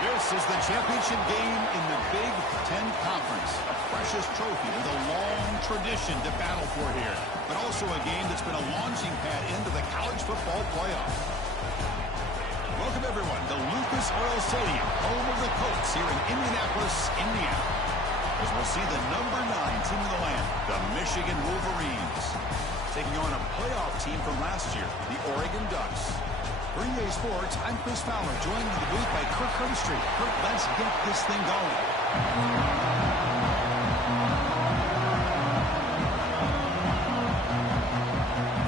This is the championship game in the Big Ten Conference. A precious trophy with a long tradition to battle for here. But also a game that's been a launching pad into the college football playoff. Welcome, everyone, to Lucas Oil Stadium, home of the Colts here in Indianapolis, Indiana. As we'll see the number 9 team in the land, the Michigan Wolverines, taking on a playoff team from last year, the Oregon Ducks. For EA Sports, I'm Chris Fowler, joined in the booth by Kirk Herbstreit. Kirk, let's get this thing going.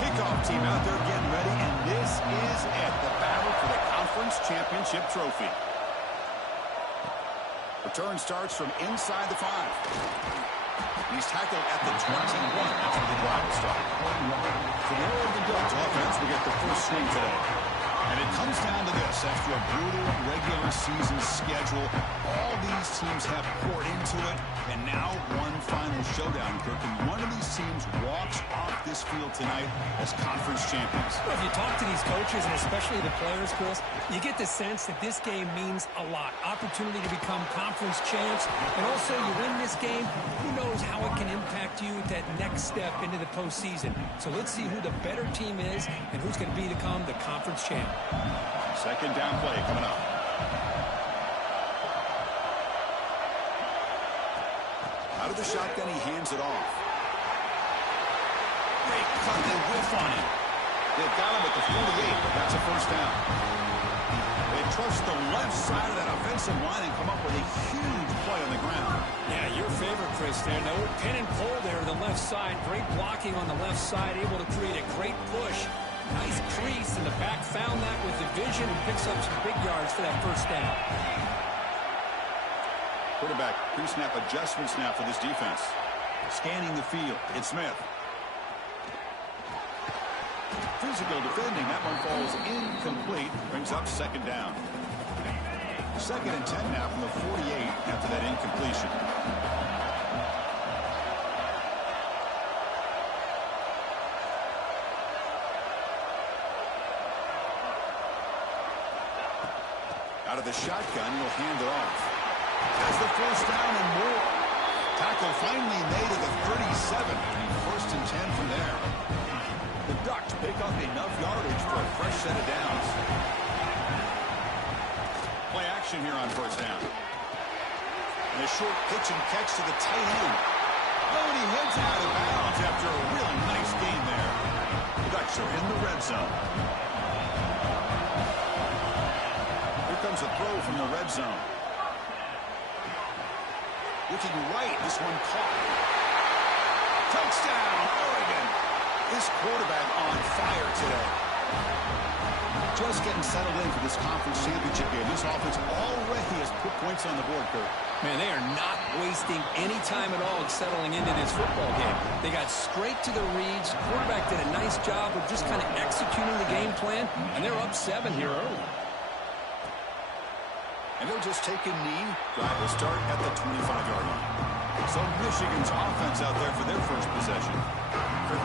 Kickoff team out there getting ready, and this is it, the battle for the conference championship trophy. Return starts from inside the 5. He's tackled at the 21 after the drive start. For the Oregon Ducks offense, we get the first swing today. And it comes down to this. After a brutal regular season schedule, all these teams have poured into it, and now one final showdown, Kirk. And one of these teams walks off this field tonight as conference champions. Well, if you talk to these coaches, and especially the players, Chris, you get the sense that this game means a lot. Opportunity to become conference champs, and also you win this game, who knows how it can impact you at that next step into the postseason. So let's see who the better team is and who's going to become the conference champ. Second down play coming up. Out of the shotgun, he hands it off. Great cut, they whiff on him. They've got him at the 48, but that's a first down. They trust the left side of that offensive line and come up with a huge play on the ground. Yeah, your favorite, Chris, there. No pin and pull there to the left side. Great blocking on the left side, able to create a great push. Nice crease, and the back found that with the vision and picks up some big yards for that first down. Quarterback pre-snap adjustment snap for this defense. Scanning the field, it's Smith. Physical defending, that one falls incomplete, brings up second down. Second and 10 now from the 48 after that incompletion. Out of the shotgun, he'll hand it off. Has the first down and more. Tackle finally made at the 37. First and 10 from there. The Ducks pick up enough yardage for a fresh set of downs. Play action here on first down. And a short pitch and catch to the tight end. Oh, and he heads out of bounds after a really nice gain there. The Ducks are in the red zone. Comes a throw from the red zone. Looking right, this one caught. Touchdown, Oregon. This quarterback on fire today. Just getting settled in for this conference championship game. This offense already has put points on the board, Kirk. Man, they are not wasting any time at all settling into this football game. They got straight to the reads. Quarterback did a nice job of just kind of executing the game plan, and they're up 7 here early. And they'll just take a knee. Drive will start at the 25-yard line. So Michigan's offense out there for their first possession.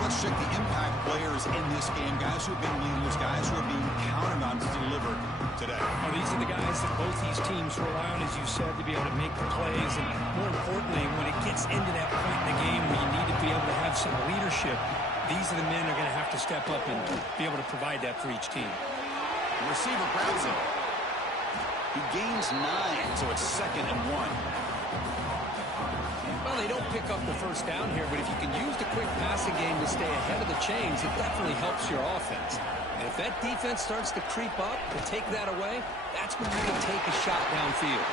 Let's check the impact players in this game. Guys who have been leaders, guys who are being counted on to deliver today. Oh, these are the guys that both these teams rely on, as you said, to be able to make the plays. And more importantly, when it gets into that point in the game where you need to be able to have some leadership, these are the men that are going to have to step up and be able to provide that for each team. The receiver grabs him. He gains 9, so it's 2nd and 1. Well, they don't pick up the first down here, but if you can use the quick passing game to stay ahead of the chains, it definitely helps your offense. And if that defense starts to creep up to take that away, that's when you can take a shot downfield.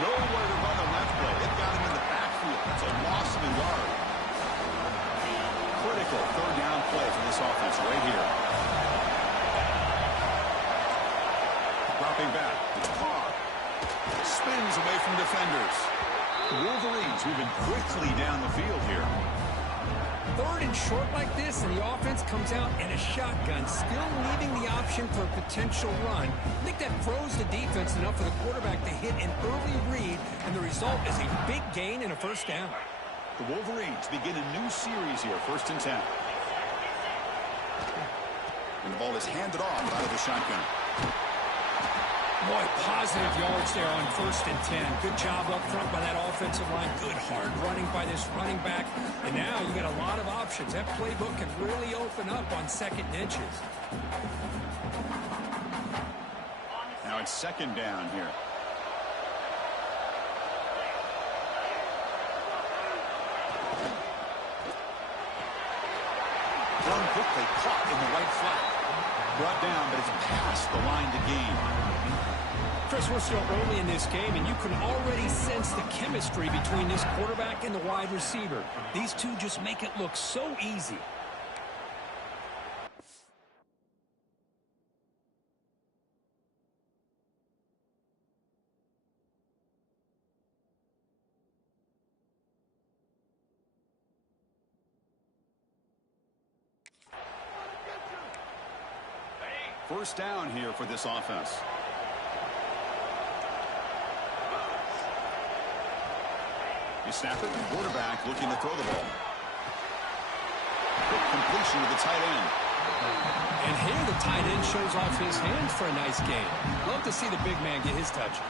Nowhere to run on that play. They've got him in the backfield. That's a loss of a yard. Critical third down play for this offense right here. Dropping back. It's Carr. Spins away from defenders. The Wolverines moving quickly down the field here. Third and short like this, and the offense comes out in a shotgun, still leaving the option for a potential run. I think that throws the defense enough for the quarterback to hit an early read, and the result is a big gain and a first down. The Wolverines begin a new series here, 1st and 10. And the ball is handed off out of the shotgun. Boy, positive yards there on 1st and 10. Good job up front by that offensive line. Good hard running by this running back. And now you got a lot of options. That playbook can really open up on 2nd and inches. Now it's 2nd down here. Thrown quickly, caught in the right flat. Brought down, but it's past the line to gain. Chris, we're still early in this game, and you can already sense the chemistry between this quarterback and the wide receiver. These two just make it look so easy. First down here for this offense. You snap it, the quarterback looking to throw the ball. Quick completion to the tight end. And here the tight end shows off his hands for a nice game. Love to see the big man get his touches.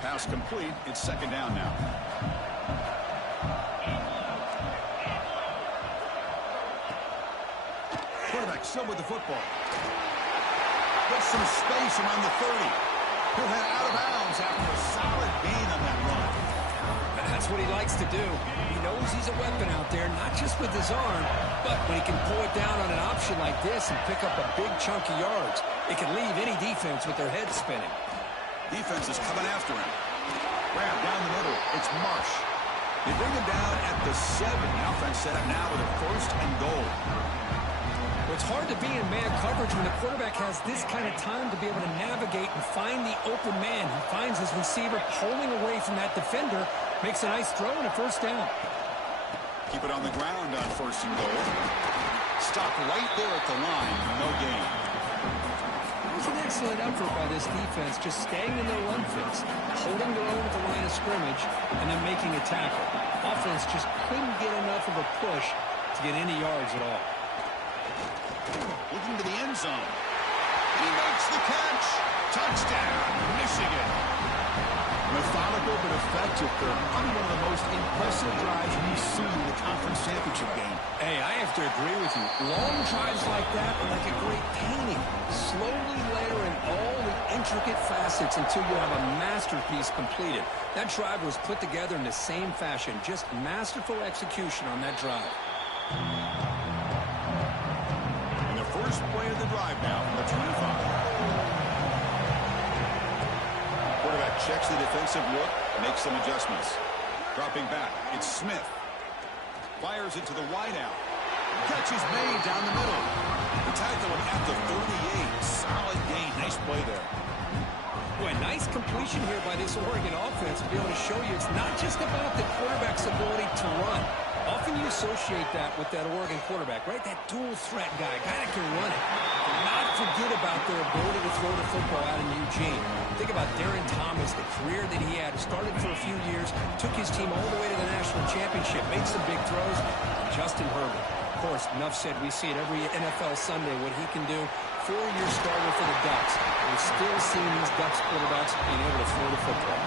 Pass complete. It's 2nd down now. Quarterback still with the football. Gets some space around the 30. He'll head out of bounds after a solid gain on that run. That's what he likes to do. He knows he's a weapon out there, not just with his arm, but when he can pull it down on an option like this and pick up a big chunk of yards, it can leave any defense with their head spinning. Defense is coming after him. Grab down the middle. It's Marsh. They bring him down at the 7. The offense set up now with a 1st and goal. It's hard to be in man coverage when the quarterback has this kind of time to be able to navigate and find the open man. He finds his receiver pulling away from that defender, makes a nice throw and a 1st down. Keep it on the ground on 1st and goal. Stop right there at the line. No gain. It was an excellent effort by this defense, just staying in their run fits, holding their own at the line of scrimmage, and then making a tackle. Offense just couldn't get enough of a push to get any yards at all. Looking to the end zone. He makes the catch. Touchdown, Michigan. Methodical but effective. Probably one of the most impressive drives we've seen in the conference championship game. Hey, I have to agree with you. Long drives like that are like a great painting. Slowly layer in all the intricate facets until you have a masterpiece completed. That drive was put together in the same fashion. Just masterful execution on that drive. First play of the drive now from the 25. Quarterback checks the defensive look, makes some adjustments. Dropping back, it's Smith. Fires it to the wideout. Catch is made down the middle. The tackle him at the 38. Solid gain. Nice play there. Boy, nice completion here by this Oregon offense to be able to show you it's not just about the quarterback's ability to run. Often you associate that with that Oregon quarterback, right? That dual threat guy that can run it. Not forget about their ability to throw the football out in Eugene. Think about Darren Thomas, the career that he had. Started for a few years, took his team all the way to the national championship, made some big throws. Justin Herbert. Of course, enough said, we see it every NFL Sunday what he can do. 4-year starter for the Ducks. We're still seeing these Ducks quarterbacks being able to throw the football.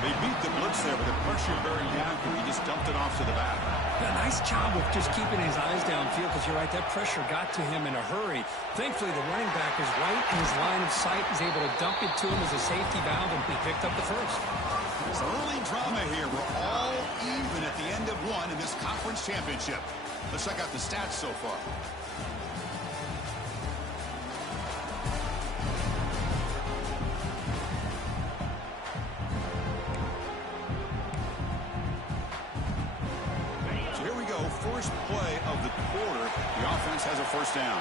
They beat the blitz there with the pressure bearing down. He just dumped it off to the back. Yeah, nice job of just keeping his eyes downfield because you're right, that pressure got to him in a hurry. Thankfully, the running back is right in his line of sight. He's able to dump it to him as a safety valve, and he picked up the 1st. So early drama here. We're all even at the end of one in this conference championship. Let's check out the stats so far. First play of the quarter, the offense has a 1st down.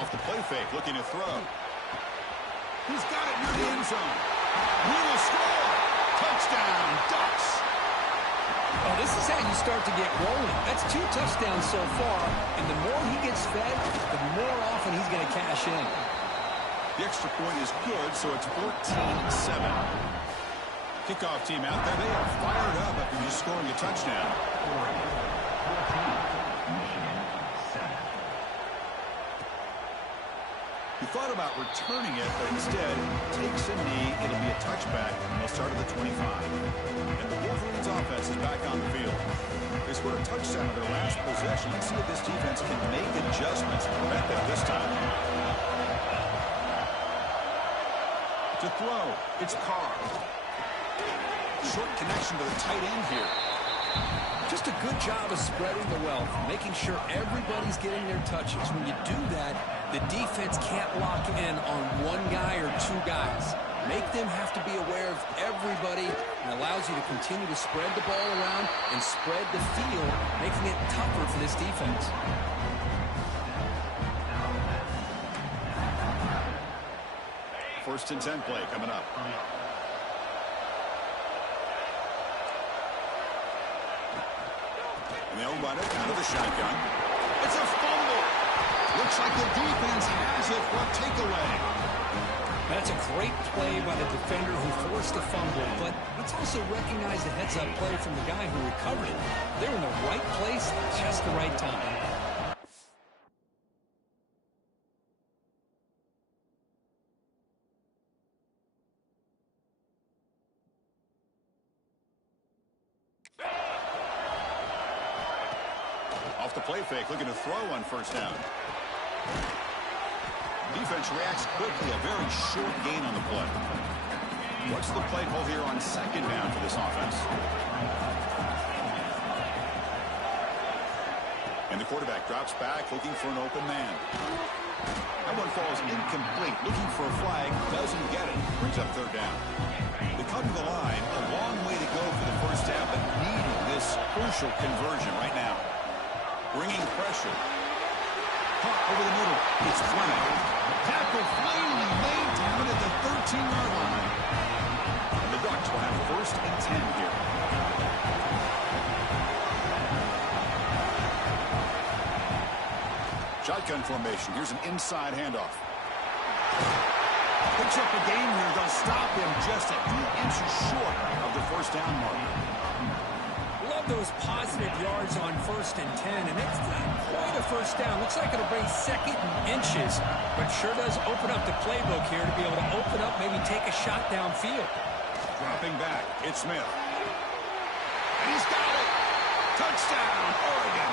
Off the play fake, looking to throw. He's got it near the end zone. He will score. Touchdown, Ducks. Oh, this is how you start to get rolling. That's 2 touchdowns so far, and the more he gets fed, the more often he's going to cash in. The extra point is good, so it's 14-7. Kickoff team out there, they are fired up after just scoring a touchdown. He thought about returning it, but instead takes a knee. It'll be a touchback. They'll start at the 25. And the Wolverines offense is back on the field. They scored a touchdown on their last possession. Let's see if this defense can make adjustments to prevent that this time. To throw, it's Carr. Short connection to the tight end here. Just a good job of spreading the wealth, making sure everybody's getting their touches. When you do that, the defense can't lock in on one guy or two guys. Make them have to be aware of everybody, and allows you to continue to spread the ball around and spread the field, making it tougher for this defense. First and 10 play coming up. And they'll run it out of the shotgun. It's a fumble. Looks like the defense has it for a takeaway. That's a great play by the defender who forced the fumble, but let's also recognize the heads-up play from the guy who recovered it. They were in the right place at just the right time. Off the play fake, looking to throw on first down. Defense reacts quickly, a very short gain on the play. What's the play call here on second down for this offense? And the quarterback drops back, looking for an open man. That one falls incomplete, looking for a flag, doesn't get it, brings up third down. They come to the line, a long way to go for the first down, but needing this crucial conversion right now. Bringing pressure. Caught over the middle. It's Fleming. Tackle finally made down at the 13-yard line. And the Ducks will have first and 10 here. Shotgun formation. Here's an inside handoff. Picks up the game here. They'll stop him just a few inches short of the first down mark. Love those positive yards on first and 10, and it's not quite a first down. Looks like it'll bring second and inches, but sure does open up the playbook here to be able to open up, maybe take a shot downfield. Dropping back, it's Smith. And he's got it! Touchdown, Oregon!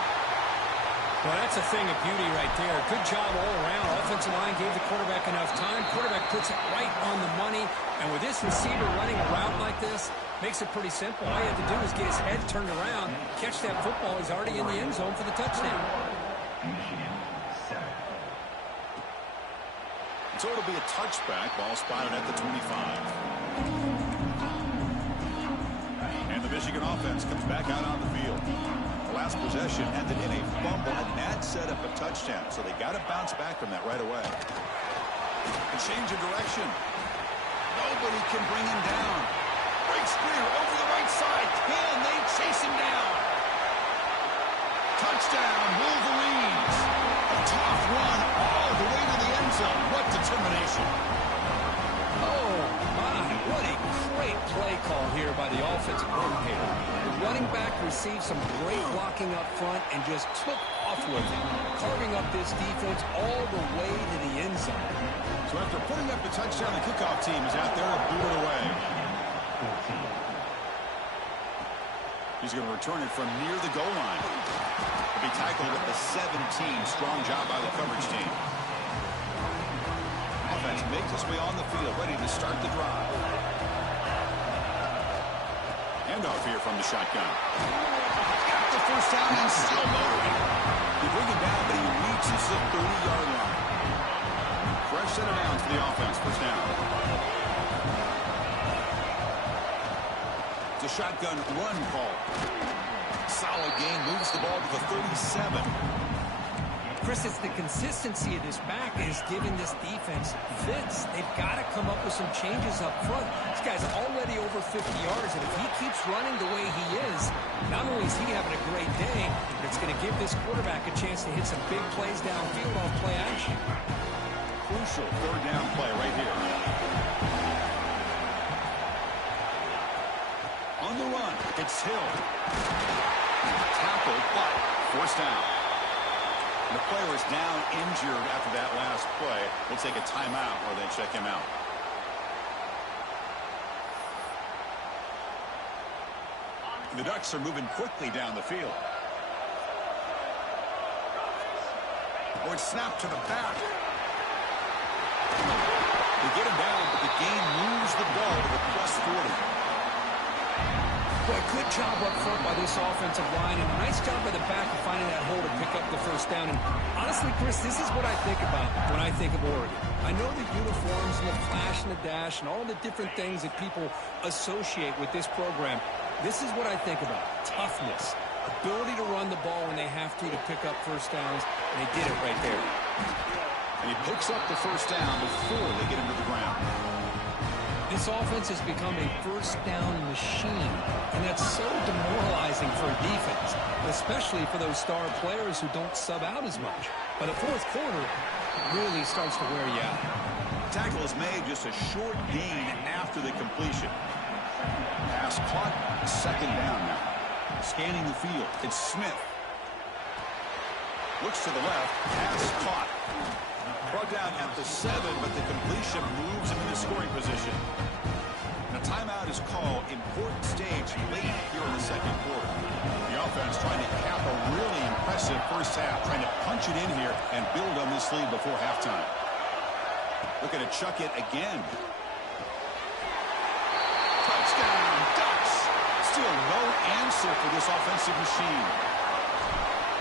Well, that's a thing of beauty right there. Good job all around. Offensive line gave the quarterback enough time. Quarterback puts it right on the money, and with this receiver running a route like this, makes it pretty simple. All you have to do is get his head turned around, catch that football. He's already in the end zone for the touchdown. So it'll be a touchback. Ball spotted at the 25. And the Michigan offense comes back out on the field. The last possession ended in a fumble, and that set up a touchdown. So they got to bounce back from that right away. A change of direction. Nobody can bring him down. Breaks clear over the right side. Can they chase him down? Touchdown, Wolverines. A tough run all the way to the end zone. What determination. Oh, my. What a great play call here by the offensive coordinator. The running back received some great blocking up front and just took off with it, carving up this defense all the way to the end zone. So after putting up the touchdown, the kickoff team is out there to boot it away. He's going to return it from near the goal line. He'll be tackled at the 17. Strong job by the coverage team. Offense makes its way on the field, ready to start the drive. Handoff here from the shotgun. Got the first down and still motoring. They bring him down, but he reaches the 30-yard line. Fresh set of downs for the offense. First down. It's a shotgun run call. Solid gain, moves the ball to the 37. Chris, it's the consistency of this back is giving this defense fits. They've got to come up with some changes up front. This guy's already over 50 yards, and if he keeps running the way he is, not only is he having a great day, but it's going to give this quarterback a chance to hit some big plays downfield off play action. Crucial third down play right here. On the run, it's Hill. Tackled, but forced down. The player is down injured after that last play. We'll take a timeout while they check him out. The Ducks are moving quickly down the field. Oh, it's snapped to the back. They get him down, but the game moves the ball to the +40. Boy, good job up front by this offensive line, and a nice job by the back of finding that hole to pick up the first down. And honestly, Chris, this is what I think about when I think of Oregon. I know the uniforms and the flash and the dash and all the different things that people associate with this program. This is what I think about. Toughness, ability to run the ball when they have to pick up first downs, and they did it right there. And he picks up the first down before they get him to the ground. This offense has become a first down machine, and that's so demoralizing for a defense, especially for those star players who don't sub out as much. By the fourth quarter, it really starts to wear you out. Tackle is made, just a short gain after the completion. Pass caught, second down now. Scanning the field, it's Smith. Looks to the left, pass caught. Brought down at the 7, but the completion moves him into scoring position. And a timeout is called. Important stage late here in the second quarter. The offense trying to cap a really impressive first half, trying to punch it in here and build on this lead before halftime. Looking to chuck it again. Touchdown, Ducks! Still no answer for this offensive machine.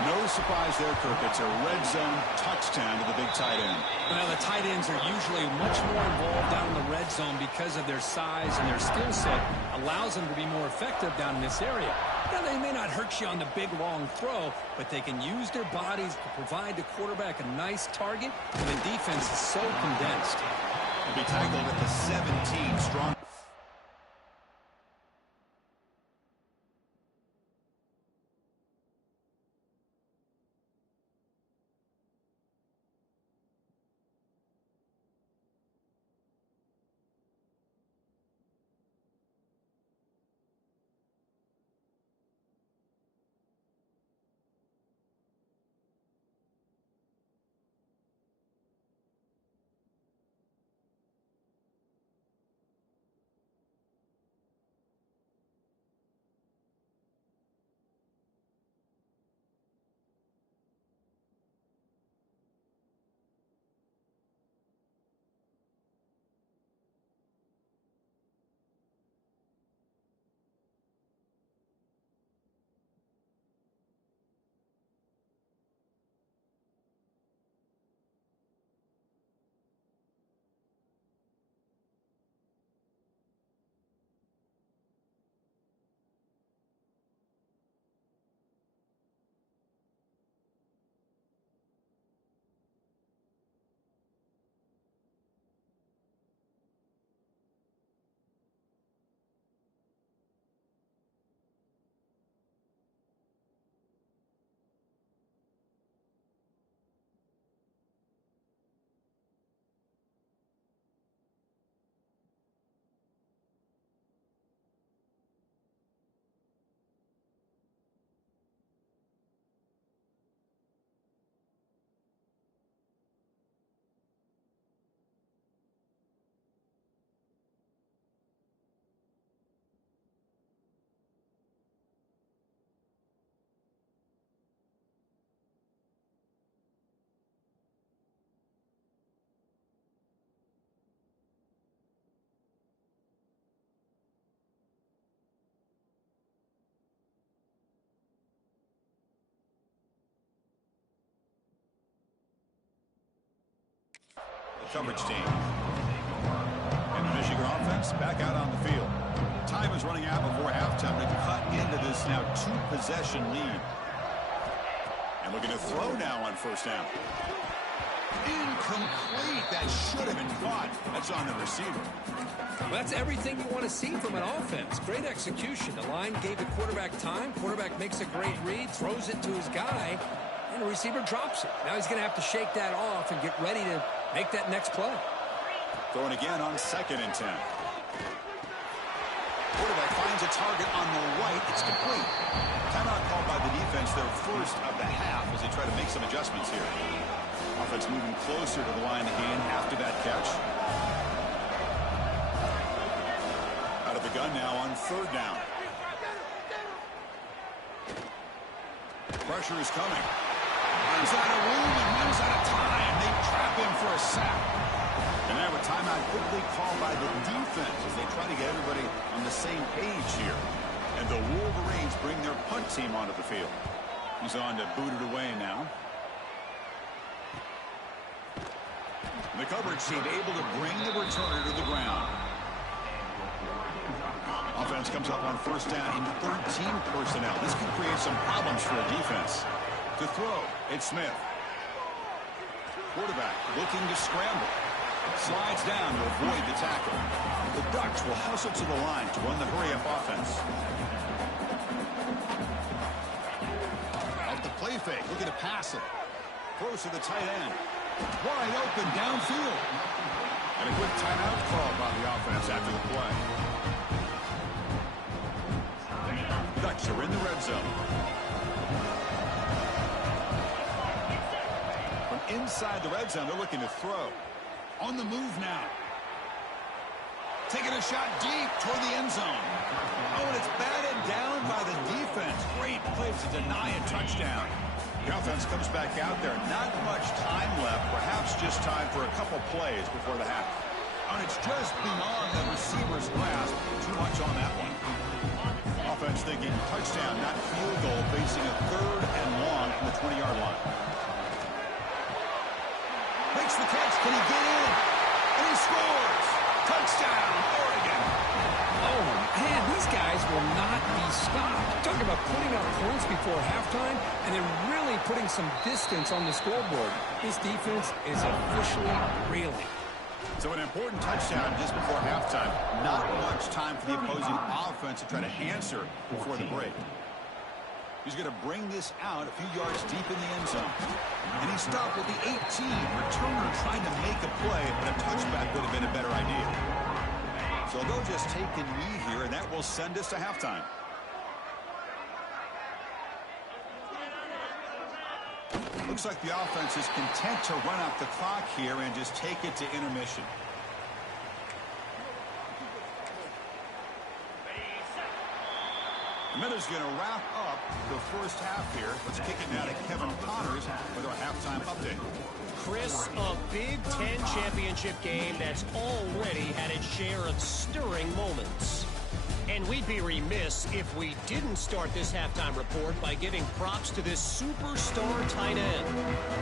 No surprise there, Kirk. It's a red zone touchdown to the big tight end. Well, the tight ends are usually much more involved down in the red zone because of their size and their skill set allows them to be more effective down in this area. Now, they may not hurt you on the big, long throw, but they can use their bodies to provide the quarterback a nice target, and the defense is so condensed. He'll be tackled at the 17, strong. Coverage team. And the Michigan offense back out on the field. Time is running out before halftime to cut into this now 2-possession lead. And looking to throw now on first down. Incomplete. That should have been caught. That's on the receiver. Well, that's everything you want to see from an offense. Great execution. The line gave the quarterback time. Quarterback makes a great read, throws it to his guy, and the receiver drops it. Now he's going to have to shake that off and get ready to make that next play. Throwing again on 2nd and 10. Quarterback finds a target on the right. It's complete. Timeout called by the defense, their first of the half as they try to make some adjustments here. Offense moving closer to the line to gain after that catch. Out of the gun now on third down. Pressure is coming. Runs out of room and runs out of time. They trap him for a sack. And now a timeout quickly called by the defense as they try to get everybody on the same page here. And the Wolverines bring their punt team onto the field. He's on to boot it away now. The coverage team able to bring the returner to the ground. Offense comes up on first down in 13 personnel. This could create some problems for a defense. To throw, it's Smith. Quarterback looking to scramble. Slides down to avoid the tackle. The Ducks will hustle to the line to run the hurry-up offense. Out the play fake, looking to pass it. Throws to the tight end. Wide open downfield. And a quick timeout call by the offense after the play. Ducks are in the red zone. From inside the red zone, they're looking to throw. On the move now. Taking a shot deep toward the end zone. Oh, and it's batted down by the defense. Great play to deny a touchdown. The offense comes back out there. Not much time left. Perhaps just time for a couple plays before the half. And it's just beyond the receiver's grasp. Too much on that one. Offense thinking touchdown, not field goal, facing a third and long from the 20-yard line. Makes the catch. Can he get in? And he scores. Touchdown, Oregon. Oh, man, these guys will not be stopped. Talking about putting up points before halftime and then really putting some distance on the scoreboard. This defense is officially reeling. So an important touchdown just before halftime. Not much time for the opposing offense to try to answer before the break. He's going to bring this out a few yards deep in the end zone. And he stopped at the 18. Returner trying to make a play, but a touchback would have been a better idea. So they'll just take a knee here, and that will send us to halftime. Looks like the offense is content to run out the clock here and just take it to intermission. The minute's going to wrap up the first half here. Let's kick it now to Kevin Connors with our halftime update. Chris, a Big Ten championship game that's already had its share of stirring moments. And we'd be remiss if we didn't start this halftime report by giving props to this superstar tight end.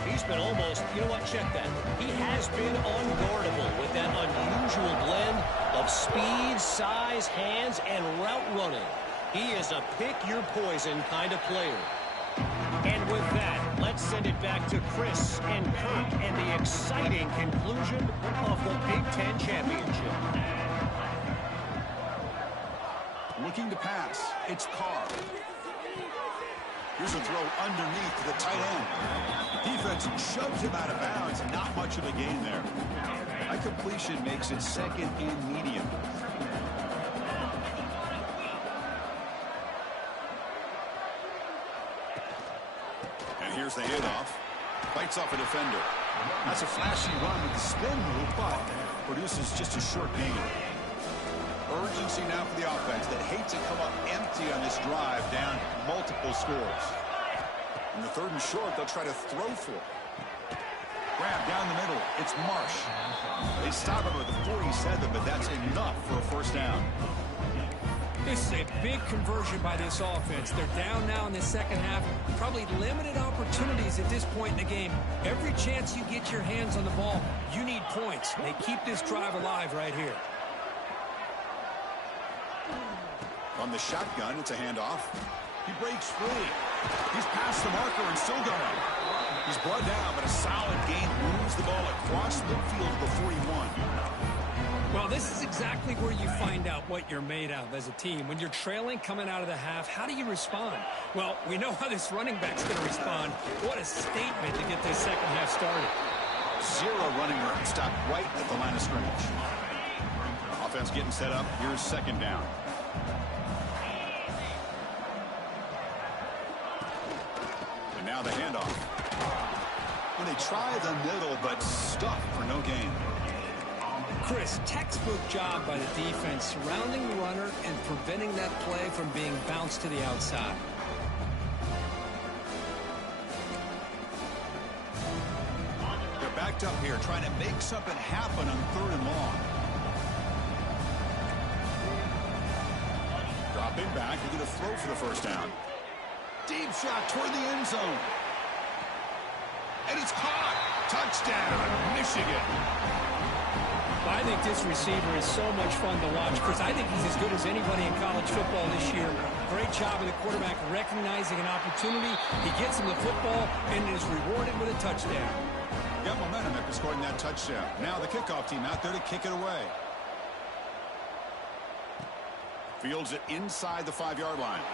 He's been almost, you know what, check that. He has been unguardable with that unusual blend of speed, size, hands, and route running. He is a pick-your-poison kind of player. And with that, let's send it back to Chris and Kurt and the exciting conclusion of the Big Ten Championship. Looking to pass. It's Carr. Here's a throw underneath to the tight end. Defense shoves him out of bounds. Not much of a gain there. That completion makes it second and medium. And here's the handoff. Fights off a defender. That's a flashy run with the spin move, but produces just a short gain. Urgency now for the offense that hates to come up empty on this drive, down multiple scores. In the third and short, they'll try to throw for it. Grab down the middle. It's Marsh. They stop him with the 47, but that's enough for a first down. This is a big conversion by this offense. They're down now in the second half. Probably limited opportunities at this point in the game. Every chance you get your hands on the ball, you need points. They keep this drive alive right here. On the shotgun, it's a handoff. He breaks free. He's past the marker and still going. He's brought down, but a solid gain moves the ball across midfield to the 41. Well, this is exactly where you find out what you're made of as a team. When you're trailing coming out of the half, how do you respond? Well, we know how this running back's going to respond. What a statement to get this second half started. Zero running room. Stopped right at the line of scrimmage. Offense getting set up. Here's second down. Now the handoff. And they try the middle, but stuck for no gain. Chris, textbook job by the defense surrounding the runner and preventing that play from being bounced to the outside. They're backed up here trying to make something happen on 3rd and long. Dropping back, looking to throw for the first down. Deep shot toward the end zone. And it's caught. Touchdown, Michigan. I think this receiver is so much fun to watch, Chris. I think he's as good as anybody in college football this year. Great job of the quarterback recognizing an opportunity. He gets him the football and is rewarded with a touchdown. Got momentum after scoring that touchdown. Now the kickoff team out there to kick it away. Fields it inside the 5-yard line.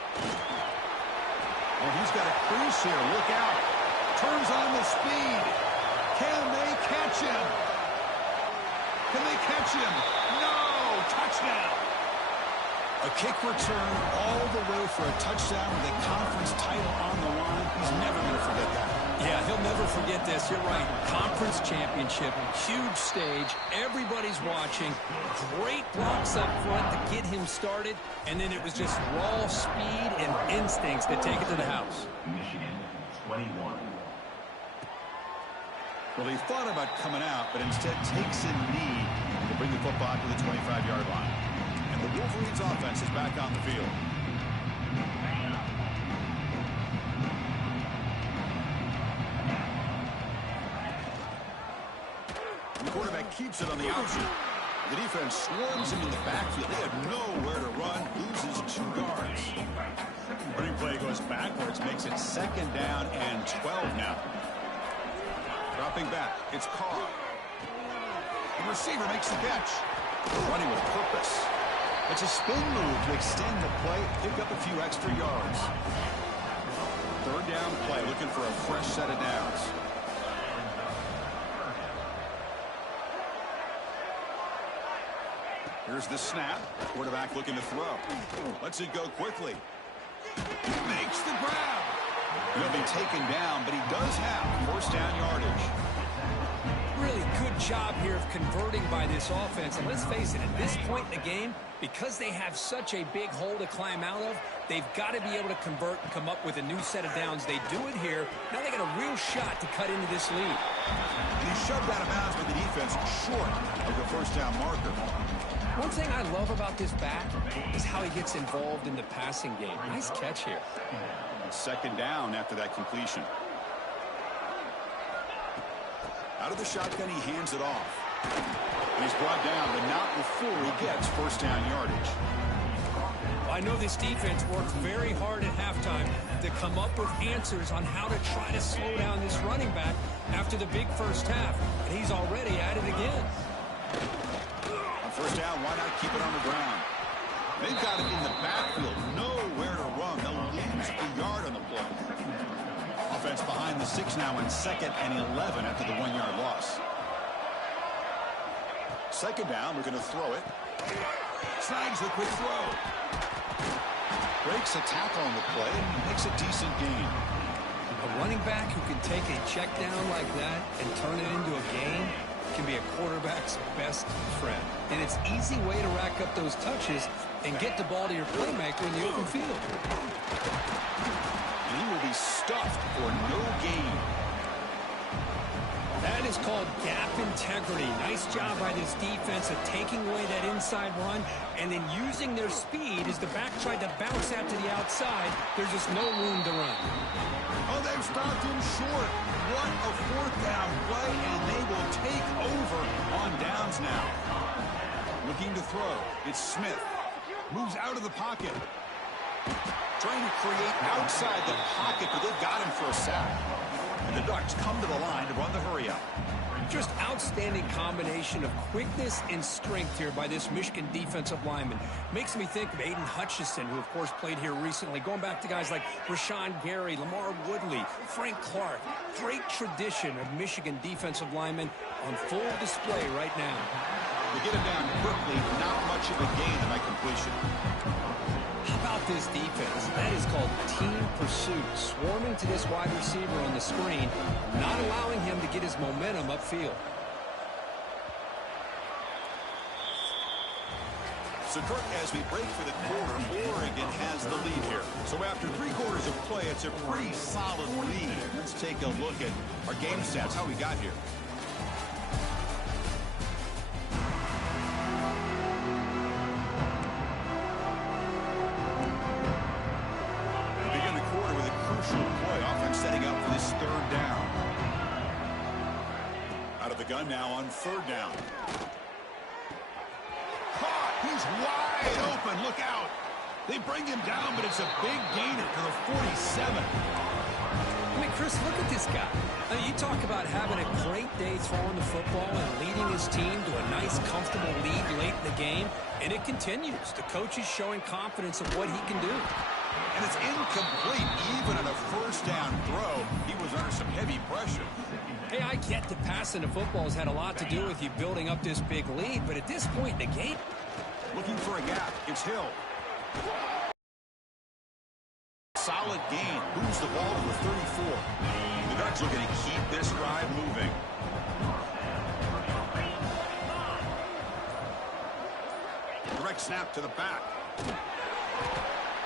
Oh, he's got a crease here. Look out. Turns on the speed. Can they catch him? Can they catch him? No! Touchdown! A kick return all the way for a touchdown with a conference title on the line. He's never going to forget that. Yeah, he'll never forget this. You're right. Conference championship, huge stage. Everybody's watching. Great blocks up front to get him started. And then it was just raw speed and instincts that take it to the house. Michigan, 21. Well, he thought about coming out, but instead takes a knee to bring the football to the 25-yard line. And the Wolverines' offense is back on the field. The quarterback keeps it on the option. The defense swarms him in the backfield. They have nowhere to run, loses 2 yards. Running play goes backwards, makes it 2nd down and 12 now. Dropping back, it's Carr. The receiver makes the catch. Running with purpose. It's a spin move to extend the play, pick up a few extra yards. 3rd down play, looking for a fresh set of downs. Here's the snap. Quarterback looking to throw. Lets it go quickly. Makes the grab. He'll be taken down, but he does have 1st down yardage. Really good job here of converting by this offense. And let's face it, at this point in the game, because they have such a big hole to climb out of, they've got to be able to convert and come up with a new set of downs. They do it here. Now they got a real shot to cut into this lead. And he shoved out of bounds with the defense short of the 1st down marker. One thing I love about this back is how he gets involved in the passing game. Nice catch here. 2nd down after that completion. Out of the shotgun, he hands it off. He's brought down, but not before he gets 1st down yardage. I know this defense worked very hard at halftime to come up with answers on how to try to slow down this running back after the big first half. And he's already at it again. On 1st down, why not keep it on the ground? They've got it in the backfield. Nowhere to run. They'll lose a yard on the play. Offense behind the 6 now in 2nd and 11 after the 1-yard loss. 2nd down, we're going to throw it. Snags the quick throw. Breaks a tackle on the play and makes a decent gain. A running back who can take a check down like that and turn it into a gain can be a quarterback's best friend. And it's an easy way to rack up those touches and get the ball to your playmaker in the open field. And he will be stuffed for no gain. That is called gap integrity. Nice job by this defense of taking away that inside run and then using their speed as the back tried to bounce out to the outside. There's just no room to run. Oh, they've stopped him short. What a 4th down play, and they will take over on downs now. Looking to throw. It's Smith. Moves out of the pocket. Trying to create outside the pocket, but they've got him for a sack. And the Ducks come to the line to run the hurry up. Just outstanding combination of quickness and strength here by this Michigan defensive lineman. Makes me think of Aiden Hutchinson, who, of course, played here recently. Going back to guys like Rashawn Gary, Lamar Woodley, Frank Clark. Great tradition of Michigan defensive linemen on full display right now. They get him down quickly, not much of a gain on that completion. How about this defense? That is called team pursuit. Swarming to this wide receiver on the screen, not allowing him to get his momentum upfield. So, Kirk, as we break for the quarter, Oregon has the lead here. So after 3 quarters of play, it's a pretty solid lead. Let's take a look at our game stats, how we got here. We begin the quarter with a crucial play. Offense setting up for this 3rd down. Out of the gun now on 3rd down. He's wide open. Look out. They bring him down, but it's a big gainer to the 47. I mean, Chris, look at this guy. I mean, you talk about having a great day throwing the football and leading his team to a nice, comfortable lead late in the game, and it continues. The coach is showing confidence of what he can do. And it's incomplete. Even on a 1st down throw, he was under some heavy pressure. Hey, I get that passing the football has had a lot to do with you building up this big lead, but at this point in the game, looking for a gap. It's Hill. Solid gain. Moves the ball to the 34. The Ducks looking to keep this drive moving. Direct snap to the back.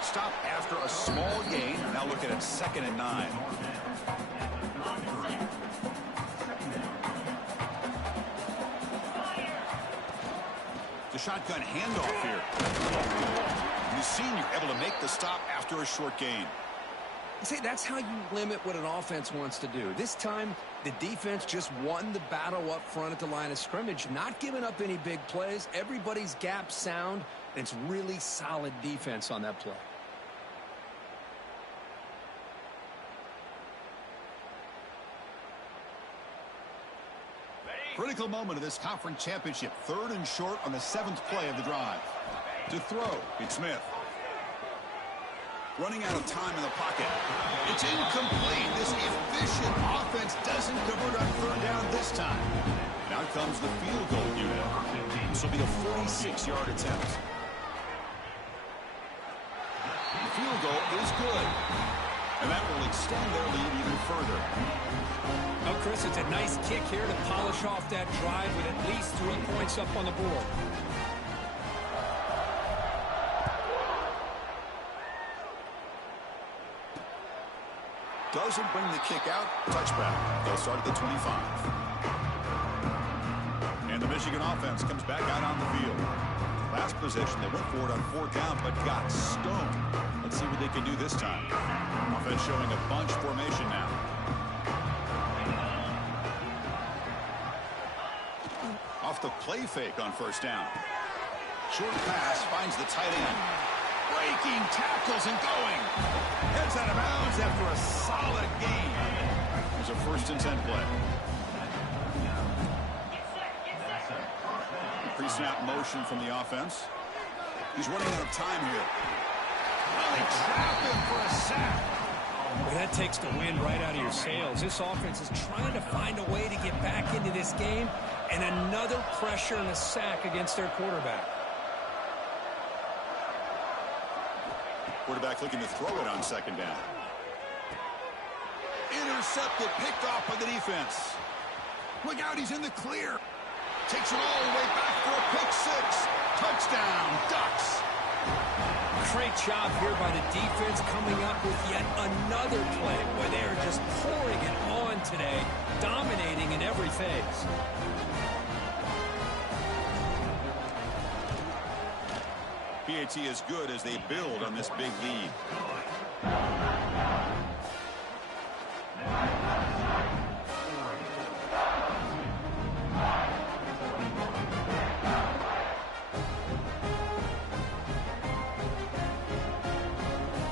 Stop after a small gain. Now looking at 2nd and 9. The shotgun handoff here. The senior able to make the stop after a short gain. See, that's how you limit what an offense wants to do. This time, the defense just won the battle up front at the line of scrimmage, not giving up any big plays. Everybody's gap sound. It's really solid defense on that play. Critical moment of this conference championship. 3rd and short on the 7th play of the drive. To throw, it's Smith. Running out of time in the pocket. It's incomplete. This efficient offense doesn't convert on 3rd down this time. Now comes the field goal unit. This will be a 46-yard attempt. The field goal is good. And that will extend their lead even further. Oh, Chris, it's a nice kick here to polish off that drive with at least 3 points up on the board. Doesn't bring the kick out. Touchback. They'll start at the 25. And the Michigan offense comes back out on the field. Last possession, they went for it on 4th down, but got stoned. Let's see what they can do this time. Offense showing a bunch formation now. Off the play fake on 1st down. Short pass finds the tight end. Breaking tackles and going. Heads out of bounds after a solid gain. There's a 1st and 10 play. Pre-snap motion from the offense. He's running out of time here. Well, they trap him for a sack. Well, that takes the wind right out of your sails. This offense is trying to find a way to get back into this game, and another pressure and a sack against their quarterback. Quarterback looking to throw it on 2nd down. Intercepted, picked off by the defense. Look out, he's in the clear. Takes it all the way back for a pick 6. Touchdown, Ducks. Great job here by the defense coming up with yet another play where they are just pouring it on today, dominating in every phase. PAT is good as they build on this big lead.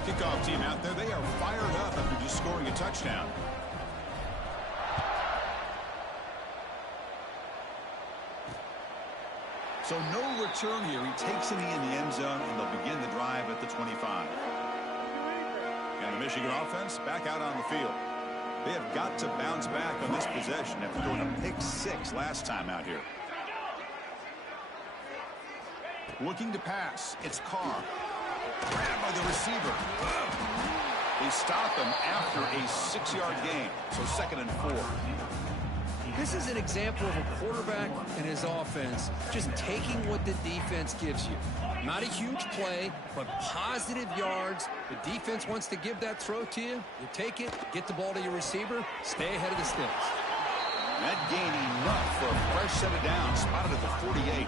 Kickoff team out there, they are fired up after just scoring a touchdown. So no return here. He takes it in the end zone, and they'll begin the drive at the 25. And the Michigan offense back out on the field. They have got to bounce back on this possession after throwing a pick 6 last time out here. Looking to pass. It's Carr. Grabbed by the receiver. They stop him after a 6-yard gain. So 2nd and 4. This is an example of a quarterback and his offense just taking what the defense gives you. Not a huge play, but positive yards. The defense wants to give that throw to you. You take it, get the ball to your receiver, stay ahead of the sticks. That gain enough for a fresh set of downs, spotted at the 48.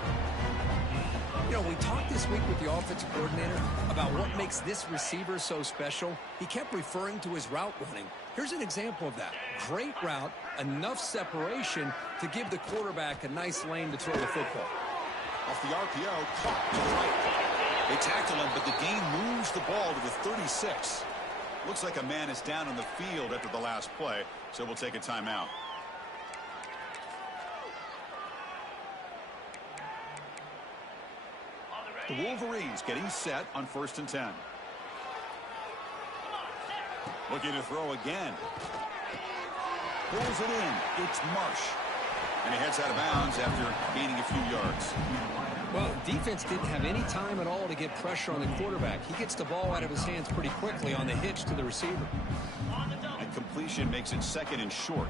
You know, we talked this week with the offensive coordinator about what makes this receiver so special. He kept referring to his route running. Here's an example of that. Great route, enough separation to give the quarterback a nice lane to throw the football. Off the RPO, caught to the right. They tackle him, but the gain moves the ball to the 36. Looks like a man is down on the field after the last play, so we'll take a timeout. The Wolverines getting set on 1st and 10. Looking to throw again. Pulls it in. It's Marsh. And he heads out of bounds after gaining a few yards. Well, defense didn't have any time at all to get pressure on the quarterback. He gets the ball out of his hands pretty quickly on the hitch to the receiver. And completion makes it 2nd and short.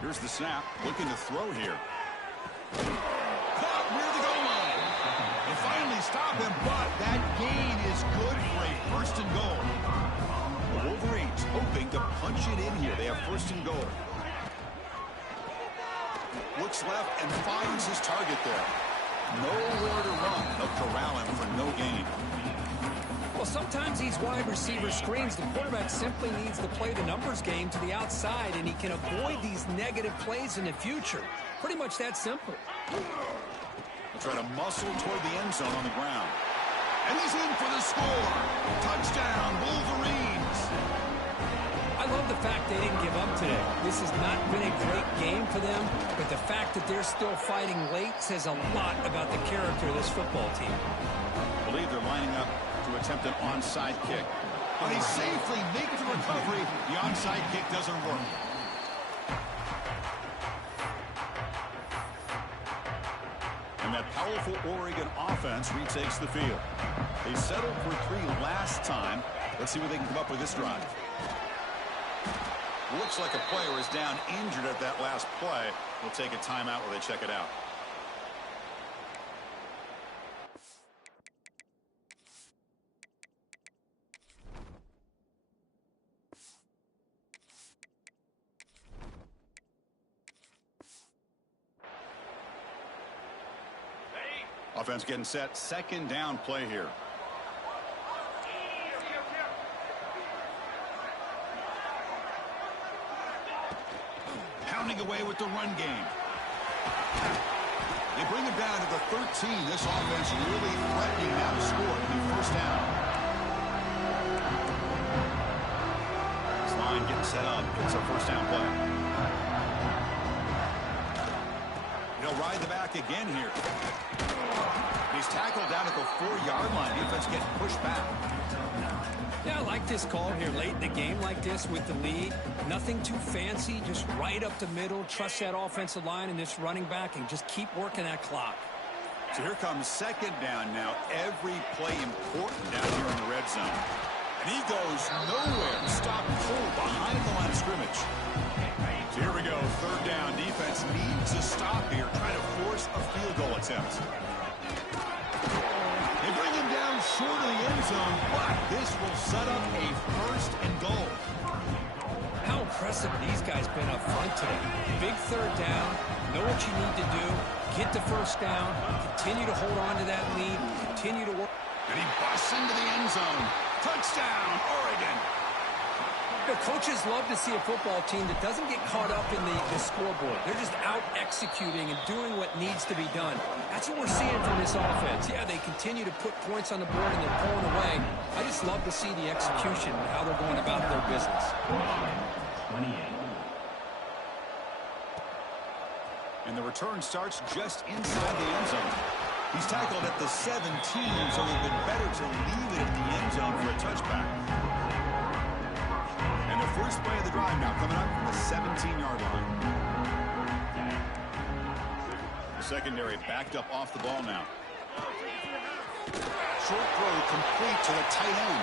Here's the snap. Looking to throw here. Caught near the goal line. They finally stop him, but that gain is good for a 1st and goal. The Wolverines hoping to punch it in here. They have 1st and goal. Looks left and finds his target there. Nowhere to run. They'll corral him for no gain. Well, sometimes these wide receiver screens, the quarterback simply needs to play the numbers game to the outside, and he can avoid these negative plays in the future. Pretty much that simple. They'll try to muscle toward the end zone on the ground. And he's in for the score. Touchdown, Wolverines. I love the fact they didn't give up today. This has not been a great game for them, but the fact that they're still fighting late says a lot about the character of this football team. I believe they're lining up to attempt an onside kick. But he safely makes the recovery. The onside kick doesn't work. And that powerful Oregon offense retakes the field. They settled for 3 last time. Let's see what they can come up with this drive. Looks like a player is down injured at that last play. We'll take a timeout while they check it out. Offense getting set. 2nd down play here. Pounding away with the run game. They bring him down to the 13. This offense really threatening now to score. It'll be 1st down. This line getting set up. It's a 1st down play. He'll ride the back again here. He's tackled down at the 4-yard line. Defense getting pushed back. Yeah, I like this call here late in the game like this with the lead. Nothing too fancy, just right up the middle. Trust that offensive line and this running back and just keep working that clock. So here comes 2nd down now. Every play important down here in the red zone. And he goes nowhere. Stopped cold behind the line of scrimmage. So here we go. 3rd down. Defense needs a stop here. Try to force a field goal attempt. They bring him down short of the end zone, but this will set up a 1st and goal. How impressive these guys been up front today. Big 3rd down. Know what you need to do. Get the 1st down. Continue to hold on to that lead. Continue to work. And he busts into the end zone. Touchdown, Oregon. You know, coaches love to see a football team that doesn't get caught up in the scoreboard. They're just out executing and doing what needs to be done. That's what we're seeing from this offense. Yeah, they continue to put points on the board and they're pulling away. I just love to see the execution and how they're going about their business. 28. And the return starts just inside the end zone. He's tackled at the 17, so it would have been better to leave it in the end zone for a touchback. And the first play of the drive now coming up from the 17-yard line. The secondary backed up off the ball now. Short throw complete to the tight end.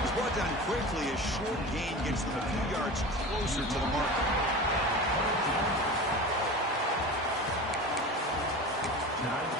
He's brought down quickly as short gain gets them a few yards closer to the marker. 9.